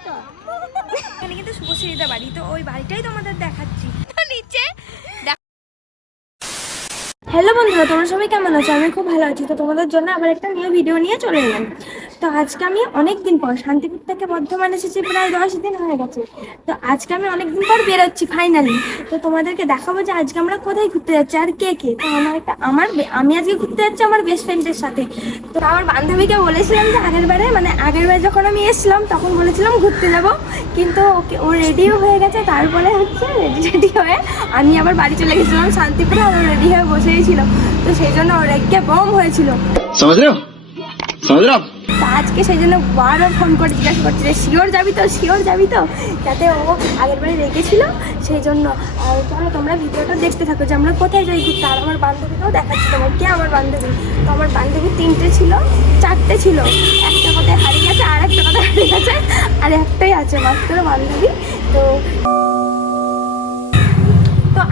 এখানে কিন্তু শুভশ্রীদের বাড়ি, তো ওই বাড়িটাই তোমাদের দেখাচ্ছি নিচে। হ্যালো বন্ধুরা, তোমরা সবাই কেমন আছো? আমি খুব ভালো আছি। তো তোমাদের জন্য আবার একটা নিউ ভিডিও নিয়ে চলে এলাম। তো আজকে আমি অনেকদিন পর শান্তিপুর থেকে বর্ধমান এসেছি, প্রায় 10 দিন হয়ে গেছে। তো আজকে আমি অনেকদিন পর বেরোচ্ছি ফাইনালি। তো তোমাদেরকে দেখাবো যে আজকে আমরা কোথায় ঘুরতে যাচ্ছি আর কে কে। তো আমি আজকে ঘুরতে যাচ্ছি আমার বেস্ট ফ্রেন্ডের সাথে। তো আমার বান্ধবীকে বলেছিলাম যে আগেরবার যখন আমি এসেছিলাম তখন বলেছিলাম ঘুরতে যাব, কিন্তু ও রেডিও হয়ে গেছে। তারপরে হচ্ছে রেডি হয়ে আমি আবার বাড়ি চলে গেছিলাম শান্তিপুরে, আর রেডি হয়ে বসে ছিল। তো সেই জন্য ওর রেগে বম হয়েছিল। আজকে সেই জন্য বারবার ফোন করে জিজ্ঞাসা করছে যে শিওর যাবি তো, যাতে ও আগের বারে রেগেছিল সেই জন্য। আর চলো তোমরা ভিডিওটা দেখতে থাকো যে আমরা কোথায় যাই ঘুরতে। আর আমার বান্ধবীকেও দেখাচ্ছি তোমার। কে আমার বান্ধবী? তো আমার বান্ধবী 4টে ছিল, একটা কথায় হারিয়ে গেছে, আর একটা কথায় হারিয়ে গেছে, আর একটাই আছে মাত্র বান্ধবী। তো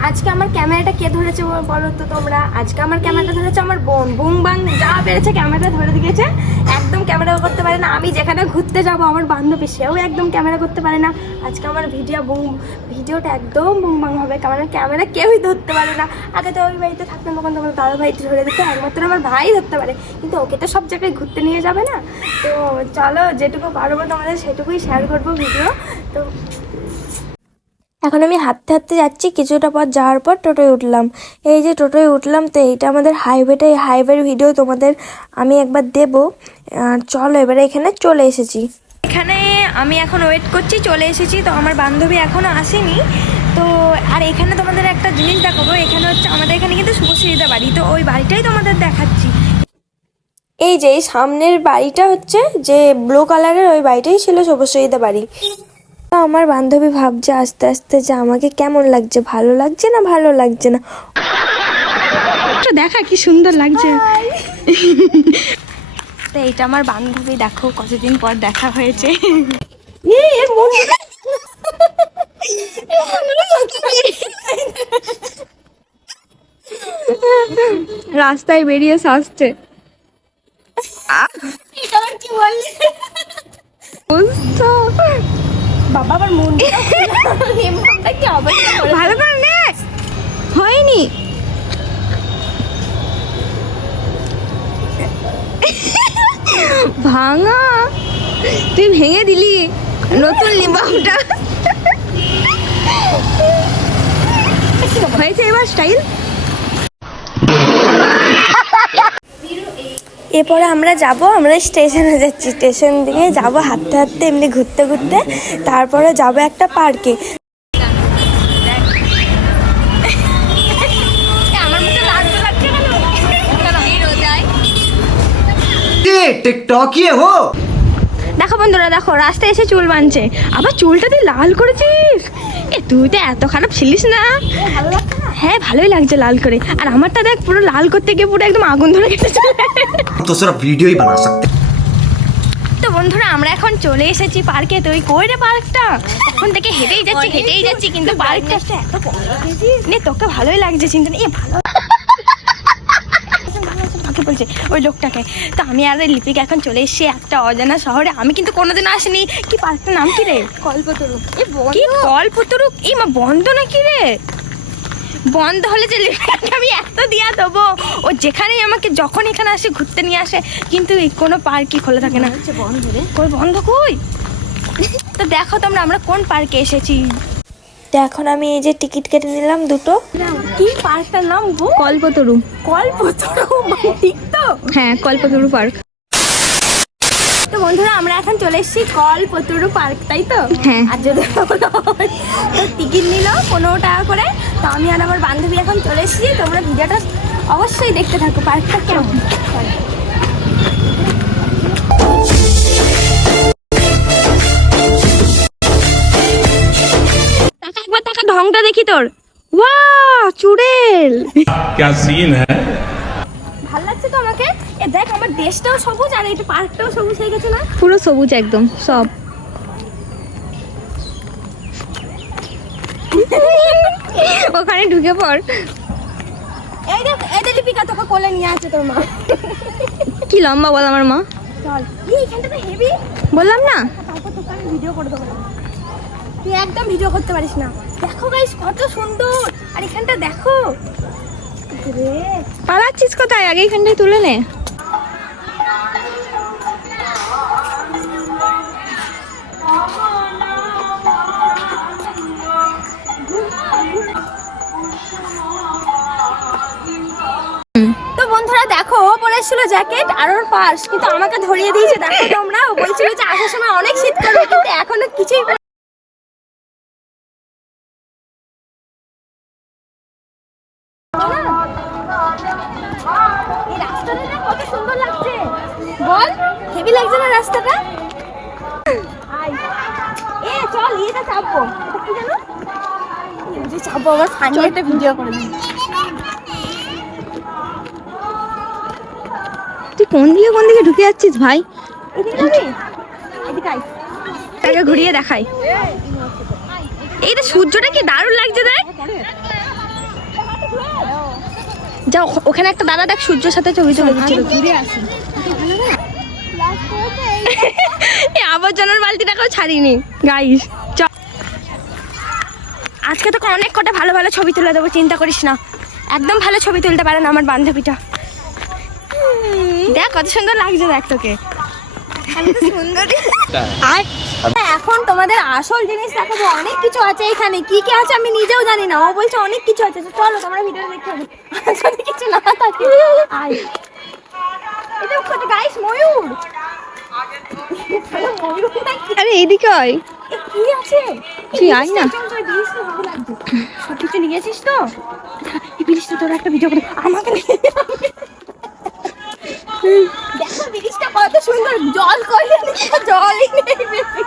আজকে আমার ক্যামেরাটা কে ধরেছে বলো তো তোমরা? আজকে আমার ক্যামেরাটা ধরেছে আমার বোন। বুং বাং যা পেরেছে ক্যামেরাটা ধরে দিয়েছে, একদম ক্যামেরা করতে পারে না। আমি যেখানে ঘুরতে যাব আমার বান্ধবী সেও একদম ক্যামেরা করতে পারে না। আজকে আমার ভিডিওটা একদম বুং বাং হবে, কারণ ক্যামেরা কেউই ধরতে পারে না। আগে তো ওই বাড়িতে থাকতাম তখন তোমার দাদা ভাইটি ধরে দিতে, একমাত্র আমার ভাই ধরতে পারে, কিন্তু ওকে তো সব জায়গায় ঘুরতে নিয়ে যাবে না। তো চলো যেটুকু পারবো তোমাদের সেটুকুই শেয়ার করবো ভিডিও। তো এখন আমি হাঁটতে হাঁটতে যাচ্ছি, কিছুটা পর যাওয়ার পর টোটোয় উঠলাম। এই যে টোটোয় উঠলাম, তো এইটা আমাদের হাইওয়েটা। এই হাইওয়ের ভিডিও তোমাদের আমি একবার দেবো। চলো এবারে এখানে চলে এসেছি। এখানে আমি এখন ওয়েট করছি, চলে এসেছি। তো আমার বান্ধবী এখনও আসেনি। তো আর এখানে তোমাদের একটা জিনিস দেখাবো। এখানে হচ্ছে আমাদের এখানে কিন্তু শুভশ্রীদের বাড়ি, তো ওই বাড়িটাই তোমাদের দেখাচ্ছি। এই যে সামনের বাড়িটা হচ্ছে যে ব্লু কালারের, ওই বাড়িটাই ছিল শুভশ্রীদের বাড়ি। আমার বান্ধবী ভাবছে আস্তে আস্তে যে আমাকে কেমন লাগছে, ভালো লাগছে না ভালো লাগছে না। দেখা কি সুন্দর লাগছে। তো এইটা আমার বান্ধবী, দেখো কতদিন পর দেখা হয়েছে। রাস্তায় বেরিয়ে আসছে। কি বললি বাবা? আবার মনটা কি অবস্থা, ভালো করে নে, হয়নি। ভাঙা, তুই ভেঙে দিলি নতুন লিবামটা। হয়েছে এবার স্টাইল। এরপরে আমরা স্টেশনে যাচ্ছি। স্টেশন থেকে যাব হাঁটতে হাঁটতে, এমনি ঘুরতে ঘুরতে, তারপরে যাব একটা পার্কে। দেখো বন্ধুরা, দেখো রাস্তায় এসে চুল বানছে, আবার চুলটা তুই লাল করেছিস। তুই তো এত খারাপ ছিলিস না। হ্যাঁ ভালোই লাগছে লাল করে। আর আমারটা দেখ, পুরো লাল করতে গিয়ে পুরো একদম আগুন ধরে গেছে। তো সির্ফ ভিডিওই বানা सकते। তো বন্ধুরা আমরা এখন চলে এসেছি পার্কে। তো ওই কই রে পার্কটা? এখন থেকে হেঁটেই যাচ্ছি, কিন্তু পার্কটা এত নে তোকে ভালোই লাগছে, চিন্তা নেই। ভালো বলছে ওই লোকটাকে। তো আমি আর লিপিকা এখন চলে এসেছি একটা অজানা শহরে। আমি কিন্তু কোনোদিনও আসিনি। কি পার্কটার নাম কি রে? কল্পতরু। কি কল্পতরু? এই মা বন্ধ নাকি রে? বন্ধ হলে যে লিপিকাকে আমি এত দিয়া দেবো। ও যেখানেই আমাকে যখন এখানে আসে ঘুরতে নিয়ে আসে, কিন্তু কোনো পার্কই খোলা থাকে না। বন্ধ রে? কই বন্ধ কই? তো দেখো তোমরা আমরা কোন পার্কে এসেছি। তো এখন আমি এই যে টিকিট কেটে নিলাম দুটো। কি পার্কটার নাম? কল্পতরু। ঠিক তো? হ্যাঁ, কল্পতরু পার্ক। তো বন্ধুরা আমরা এখন চলে এসেছি কল্পতরু পার্ক, তাই তো? হ্যাঁ। আর যদি টিকিট নিল 15 টাকা করে। তো আমি আর আমার বান্ধবী এখন চলে এসেছি। তোমরা ভিডিওটা অবশ্যই দেখতে থাকো। পার্কটা কেমন? একবার টাকা ঢংটা দেখি তোর। ওয়াও চুড়েল, क्या सीन है। ভালো লাগছে তো আমাকে। দেখ আমার দেশটাও সবুজ, আর এটা পার্কটাও সবুজ হয়ে গেছে না? পুরো সবুজ একদম সব। ওখানে ঢুকে পড়। এই দেখ লিপিকা তোকে কোলে নিয়ে আছে তোর মা। কি লম্বা বল আমার মা। চল এইখানটা তো হেভি, বললাম না। আমি ভিডিও করে দেবো। তুই একদম ভিডিও করতে পারিস না। দেখো গাইস কত সুন্দর, আর এখানটা দেখো। পালাচ্ছিস কোথায়? আগে এখানটায় তুলে নে। তো বন্ধুরা দেখো, ও পরেছিল জ্যাকেট আর ওর পার্স, কিন্তু আমাকে ধরিয়ে দিয়েছে। দেখো তোমরা, ও বলছিল যে আসার সময় অনেক শীত করবে, কিন্তু এখনো কিছুই এই রাস্তাটা না কত সুন্দর লাগছে বল, হেভি লাগছে না রাস্তাটা? আই এ চল, এটা চাপবো। এটা কি জানো, এই যে চাপবো, আমার ফানি একটা ভিডিও করে দিই। তুই কোন দিকে ঢুকে যাচ্ছিস ভাই? এদিকে যাবি? এদিকে আই। আগে ঘুরিয়ে দেখাই। এই তো সূর্যটা কি দারুণ লাগছে দেখ। যাও ওখানে একটা দাদা দেখ, সূর্যের সাথে ছবি তুলে দিচ্ছিল। ঘুরে আসি। এই আবর্জনার বালতিটাকেও ছাড়িনি গাইস। আজকে তোকে অনেক কটা ভালো ভালো ছবি তুলে দেবো, চিন্তা করিস না। একদম ভালো ছবি তুলতে পারে না আমার বান্ধবীটা। দেখ কত সুন্দর লাগছে, দেখ তোকে সুন্দরী। আর এখন তোমাদের আসল জিনিস দেখাবো। অনেক কিছু আছে এখানে, কি কি আছে আমি নিজেও জানি না। ও বলছে অনেক কিছু আছে, তো চলো তোমরা ভিডিও দেখতে হবে। যদি কিছু না থাকে আয়। এটা কত গাইস, ময়ূর। ময়ূর নাকি? আরে এইদিকে আয়। এ কি আছে? তুই আয় না। সব কিছু নিয়েছিস তো? এই ব্রিজটা তোর একটা ভিডিও করে আমাকে দেখো, ব্রিজটা কত সুন্দর, জল করে জলই নেই বেশি।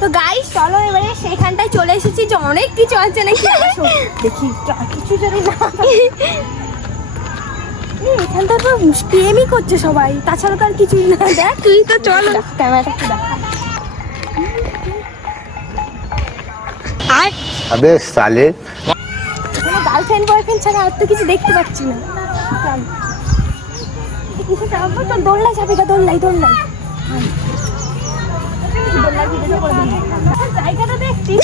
তো গাইস চলো এবারে সেখানটায় চলে এসেছি, যে অনেক কিছু আছে নাকি। আসো দেখি কিছু যদি না এখানটা তো প্রেমই করছে সবাই, তাছাড়া তো আর কিছুই না। দেখ তুই তো চল। ক্যামেরাটা একটু দেখা। আয়। अबे साले কোনো গার্লফ্রেন্ড বয়ফ্রেন্ড ছাড়া আর তো কিছু দেখতে পাচ্ছি না। চল কিছু চাপবো, চল দোল্লাই চাপি, দোল্লাই জায়গাটা দেখছি।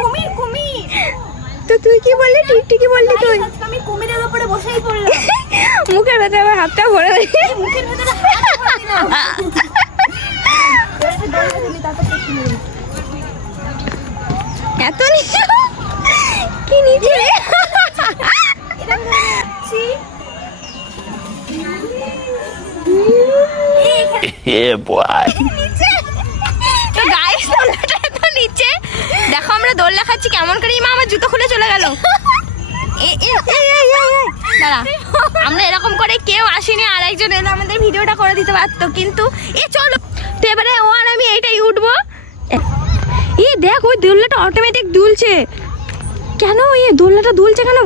কুমির কুমির। তো তুই কি বললি? টিকটিকি বললি তুই? আমি কুমিরের উপরে বসেই পড়লাম। মুখের ভেতরে আবার হাতটা ভরে দে। মুখের ভেতরে হাত ভরে দিলাম। এত নিচে? কি নিচে রে? ये बॉय তো গাইস দোলনাটা এত নিচে। দেখো আমরা দোলনা খাচ্ছি কেমন করে। মা আমার জুতো খুলে চলে গেল। দাঁড়া, আমরা এরকম করে কেউ আসেনি, আর একজন এলো আমাদের ভিডিওটা করে দিতে পারতো, কিন্তু চলো। তো এবারে ও আর আমি এইটাই উঠবো। দেখ ওই দোলনাটা অটোমেটিক দুলছে কেন? দোলনাটা দুলছে কেন?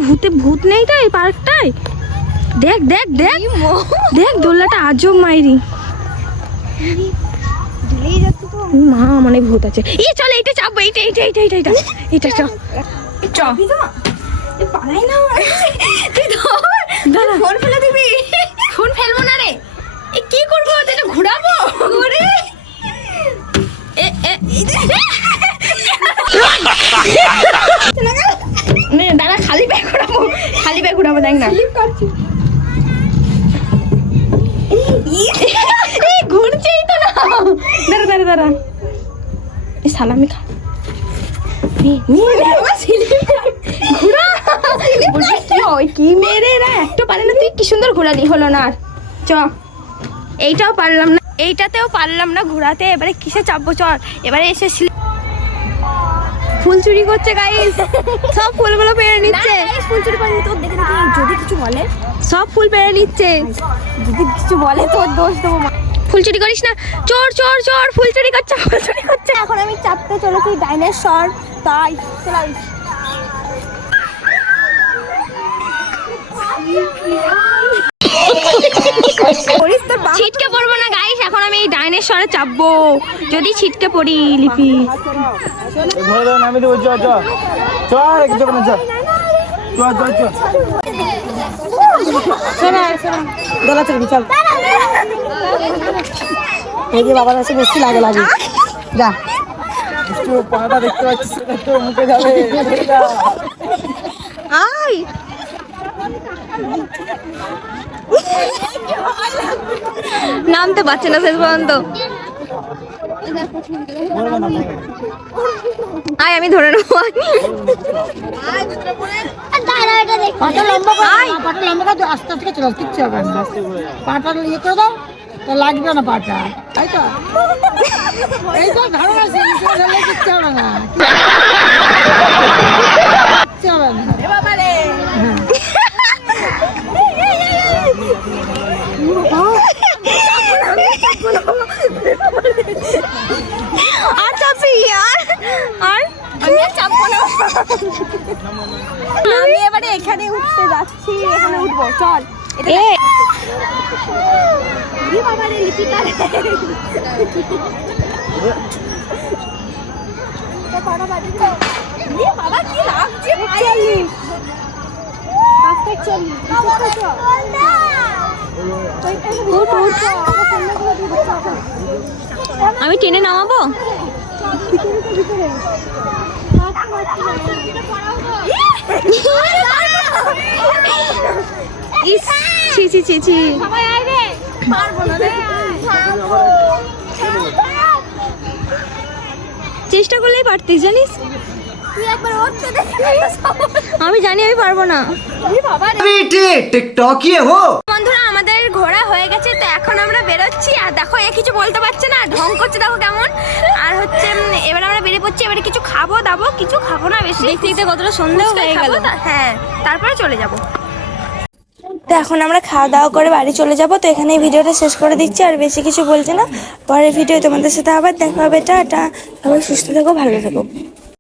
ভূত নেই তো এই পার্কটায়? দেখ দেখ দেখ দেখ, দোলনাটা আজব মাইরি। মা মানে ভূত আছে। চল এইটা চাপবো, এইটা চল পালাই না, তুই ধর, ফোন ফেলে দিবি। ফোন ফেলবো না রে। কি করবো? এটা ঘুরাবো ঘুরে। দাঁড়া, খালি ব্যাগ ঘুরাবো দেখ না। ঘুরছেই তো না। দাঁড়া সালামি খা। কি মেরে এরা একটু পারে না। তুই কি সুন্দর ঘোরালি, হলো না আর। চ, এইটাও পারলাম না, এইটাতেও পারলাম না ঘোরাতে। এবারে কিসে চাপবো? চল এবারে এসে ফুল চুরি করছে গাইস। সব ফুলগুলো পেরে নিচ্ছে। ফুল চুরি করে তোর দেখে নাকি যদি কিছু বলে, সব ফুল পেরে নিচ্ছে। যদি কিছু বলে তোর দোষ দেবো। ফুল চুরি করিস না। চোর চোর চোর, ফুল চুরি করছে। এখন আমি চাপতে চলেছি ডাইনোসর, তাই চল। ছিটকে পড়বো না গাইস, এখন আমি এই ডাইনোসরে চাপবো। যদি ছিটকে পড়ি লিপি। ধরে ধরে নামিয়ে দেবো। চ চ চ, এক দোকানে চ চ চ চ। দোলা চলবি চল এই যে বাবার কাছে বেশি লাগে যা একটু পাটা দেখতে পাচ্ছিস একটু মুখে যাবে আই নামতে পারছে না শেষ পর্যন্ত। আয় আমি ধরে নেবো। পাটা লম্বা করে আস্তে আস্তে চলো কিচ্ছু হবে না পাটা ইয়ে করে দাও তা লাগবে না পাটা তাই তো এই তো ধারণা আছে কিচ্ছু হবে না কিচ্ছু হবে না আর চাপি আর আমি আর চাপবো না। আমি এবারে এখানে উঠতে যাচ্ছি, এখানে উঠবো চল। এ বাবা রে লিপিকা বাবা কি লাগছে আমি টেনে নামাবো। ইস ছি ছি ছি ছি চেষ্টা করলেই পারতিস জানিস। আমি জানি আমি পারবো না। टिकटॉक ये हो বন্ধুরা আমাদের ঘোরা হয়ে গেছে, তো এখন আমরা বেরোচ্ছি। আর দেখো এ কিছু বলতে পারছে না, ঢং করছে দেখো কেমন। আর হচ্ছে এবার আমরা বেরিয়ে পড়ছি, এবারে কিছু খাবো দাবো, কিছু খাবো না বেশি। দেখতে দেখতে কতটা সন্ধ্যা হয়ে গেল। হ্যাঁ তারপরে চলে যাবো। তো এখন আমরা খাওয়া দাওয়া করে বাড়ি চলে যাব। তো এখানে ভিডিওটা শেষ করে দিচ্ছি, আর বেশি কিছু বলছি না। পরের ভিডিও তোমাদের সাথে আবার দেখা হবে। টাটা, সবাই সুস্থ থেকো, ভালো থেকো।